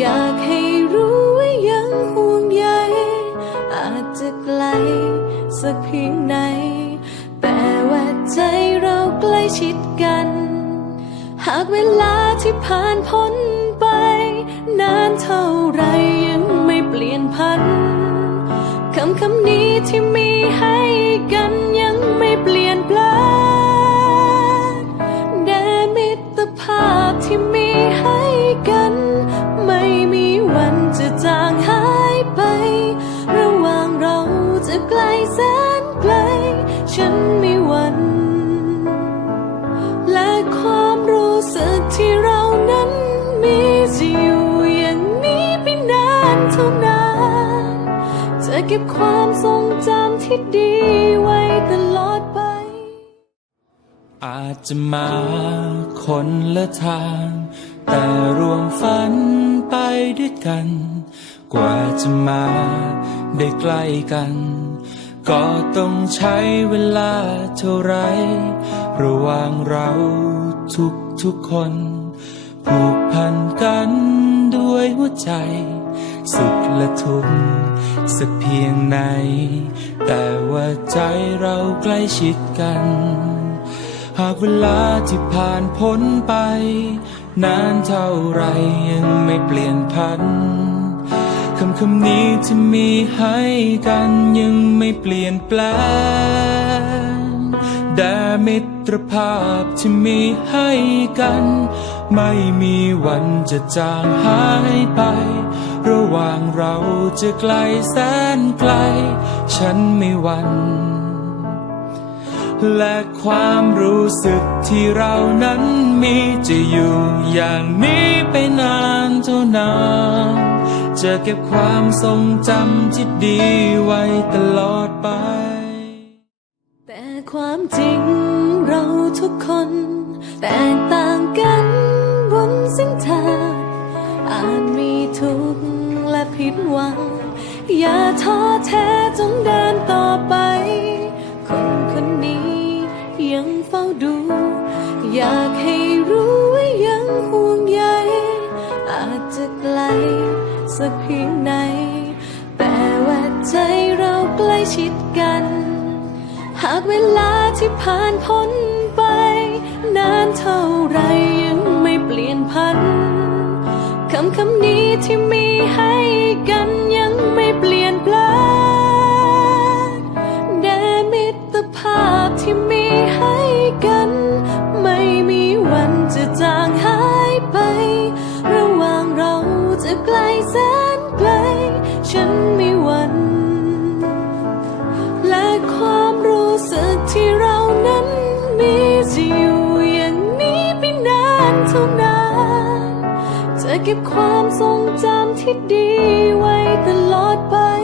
อยากให้รู้ว่ายังห่วงใยอาจจะไกลสักเพียงไหน แต่ว่าใจเราใกล้ชิดกัน หากเวลาที่ผ่านพ้นไป นานเท่าไรยังไม่เปลี่ยนพันคำคำนี้ที่มีให้ เก็บความทรงจำที่ดีไว้ตลอดไป อาจจะมาคนละทาง แต่รวมฝันไปด้วยกัน กว่าจะมาได้ใกล้กัน ก็ต้องใช้เวลาเท่าไร ระหว่างเราทุกทุกๆคน ผูกพันกันด้วยหัวใจ สุขและทุกข์สักเพียงไหน แต่ว่าใจเราใกล้ชิดกัน หากเวลาที่ผ่านพ้นไป นานเท่าไรยังไม่เปลี่ยนพันคำคำนี้ที่มีให้กันยังไม่เปลี่ยนแปลงแต่มิตรภาพที่มีให้กัน ไม่มีวันจะจางหายไป ระหว่างเราจะไกลแสนไกล ฉันไม่วัน และความรู้สึกที่เรานั้นมีจะอยู่อย่างนี้ไปนานเท่านานจะเก็บความทรงจำที่ดีไว้ตลอดไป แต่ความจริงเราทุกคน แตกต่างกัน อาจมีทุกข์และผิดหวัง อย่าท้อแท้จงเดินต่อไป คนคนนี้ยังเฝ้าดู อยากให้รู้ว่ายังห่วงใย อาจจะไกลสักเพียงไหน แต่ว่าใจเราใกล้ชิดกัน หากเวลาที่ผ่านพ้นไป นานเท่าไรยังไม่เปลี่ยนพัน ที่มีให้กันยังไม่เปลี่ยนแปลงแด่มิตรภาพที่มีให้กัน ไม่มีวันจะจางหายไป ระหว่างเราจะไกลแสนไกล ฉันไม่หวั่น เก็บความทรงจำที่ดีไว้ตลอดไป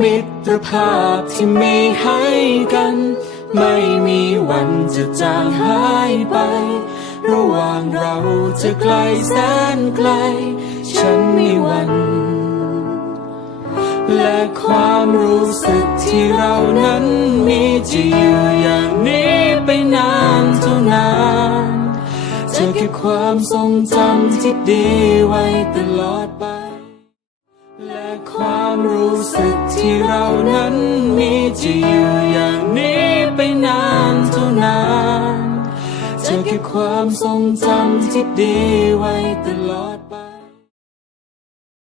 มิตรภาพที่มีให้กัน ไม่มีวันจะจางหายไป ระหว่างเราจะไกลแสนไกล ฉันมีวัน และความรู้สึกที่เรานั้นมีจะอยู่อย่างนี้ไปนานเท่านานจะเก็บความทรงจำที่ดีไว้ตลอด ที่เรานั้นมีจะอยู่อย่างนี้ไปนานเท่านานจะเก็บความทรงจำที่ดีไว้ตลอด